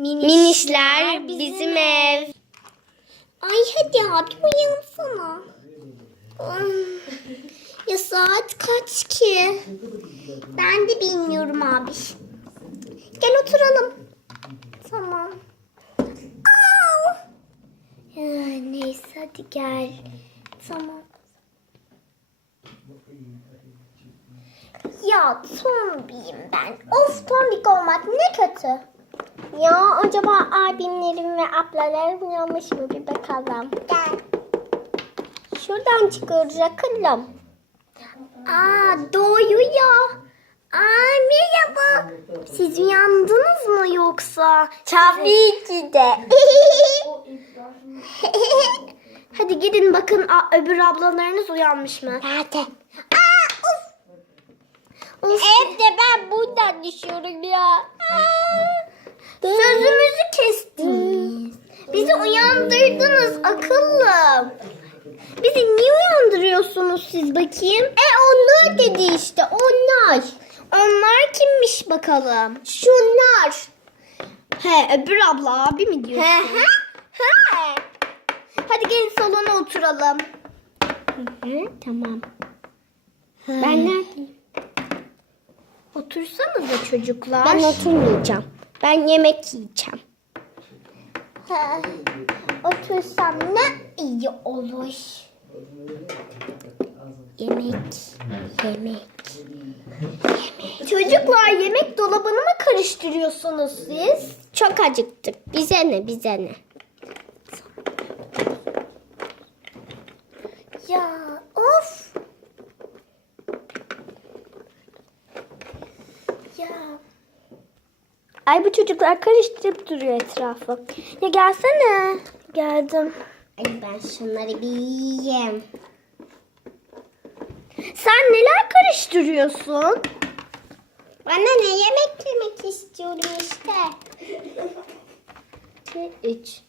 Minişler bizim ev. Ay hadi abi uyansana. Ya saat kaç ki? Ben de bilmiyorum abi. Gel oturalım. Tamam. Aa! Ya, neyse hadi gel. Tamam. Ya tombiyim ben. Of tombik olmak ne kötü. Ya acaba abimlerim ve ablalarım uyanmış mı bir bakalım. Gel. Şuradan çıkıyoruz akıllım. Aa doğuyor. Aa merhaba. Siz uyandınız mı yoksa? Tabii ki de. Hadi gidin bakın a- öbür ablalarınız uyanmış mı? Nerede? Aa of. Of. Evde ben buradan düşüyorum ya. Sözümüzü kestiniz. Bizi uyandırdınız akıllım. Bizi niye uyandırıyorsunuz siz bakayım? E onlar dedi işte onlar. Onlar kimmiş bakalım? Şunlar. He öbür abla abi mi diyorsun? He he. He. Hadi gelin salona oturalım. tamam. Ben neredeyim? Otursanıza çocuklar. Ben oturmayacağım. Ben yemek yiyeceğim. He. Otursam ne iyi olur. Yemek. Yemek. Çocuklar yemek dolabını mı karıştırıyorsunuz siz? Çok acıktık. Bize ne bize ne. Ya of. Ya Ay bu çocuklar karıştırıp duruyor etrafı. Ya gelsene. Geldim. Ay ben şunları bir yiyeyim. Sen neler karıştırıyorsun? Bana ne yemek yemek istiyorum işte. 2, 3.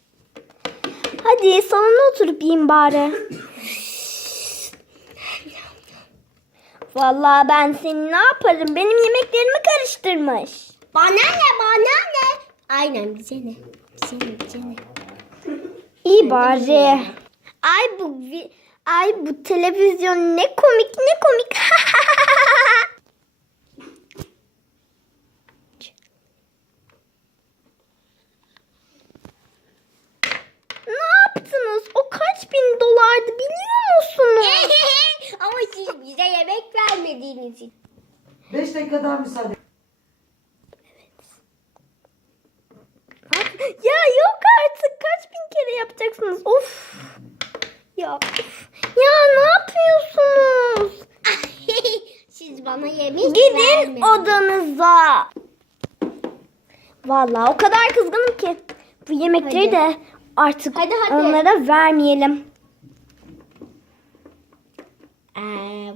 Hadi salona oturup yiyin bari. Vallahi ben seni ne yaparım? Benim yemeklerimi karıştırmış. Bana ne bana ne? Aynen bize ne? Bize ne? Bize ne? İyi bari. Ay bu ay bu televizyon ne komik ne komik. ne yaptınız? O kaç bin dolardı biliyor musunuz? Ama siz bize yemek vermediğiniz için. 5 dakika daha müsaade. ya yok artık kaç bin yapacaksınız? Of. Ya of. Ya ne yapıyorsunuz? siz bana yemek Gidin vermediniz. odanıza. Vallahi o kadar kızgınım ki. Bu yemekleri Hadi. de artık Hadi, hadi. onlara vermeyelim. Ee,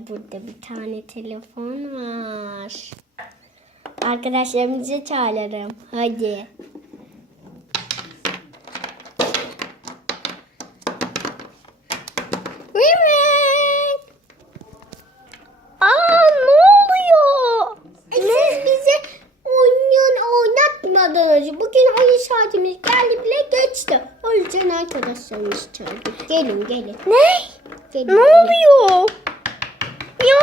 burada bir tane telefon var. Arkadaşlarımızı çağırırım. Hadi. Oynatmadınız. Bugün oyun saatimiz geldi bile geçti. O yüzden arkadaşlarımızı çağırdık. Gelin gelin. Ne? gelin Ne gelin. oluyor? Ya.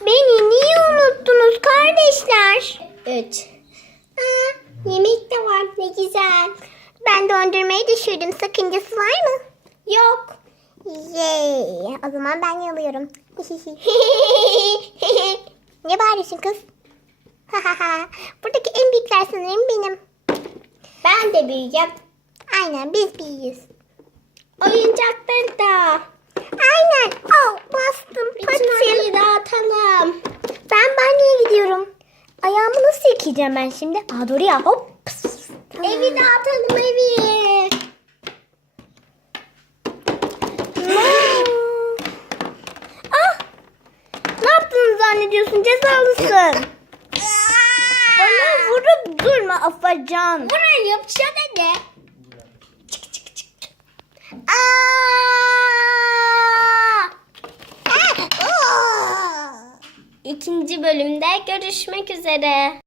Beni niye unuttunuz kardeşler? Evet. Aa, yemek de var ne güzel. Ben döndürmeyi düşürdüm. Sakıncası var mı? Yok. Yay. O zaman ben yalıyorum. ne bağırıyorsun kız? Buradaki en büyükler sanırım benim. ben de büyüyeceğim. Aynen biz büyüğüz. Oyuncakları da. Aynen. Oh bastım. Bütün dağıtalım. Ben banyoya gidiyorum. Ayağımı nasıl yıkayacağım ben şimdi? Aa doğru ya. Hop. Pıs, pıs. Tamam. Evi dağıtalım evi. ah. Ne yaptığını zannediyorsun? Cezalısın. Bana vurup durma Afacan. Buraya yapacağım ne? Çık çık çık. Aa! İkinci bölümde görüşmek üzere.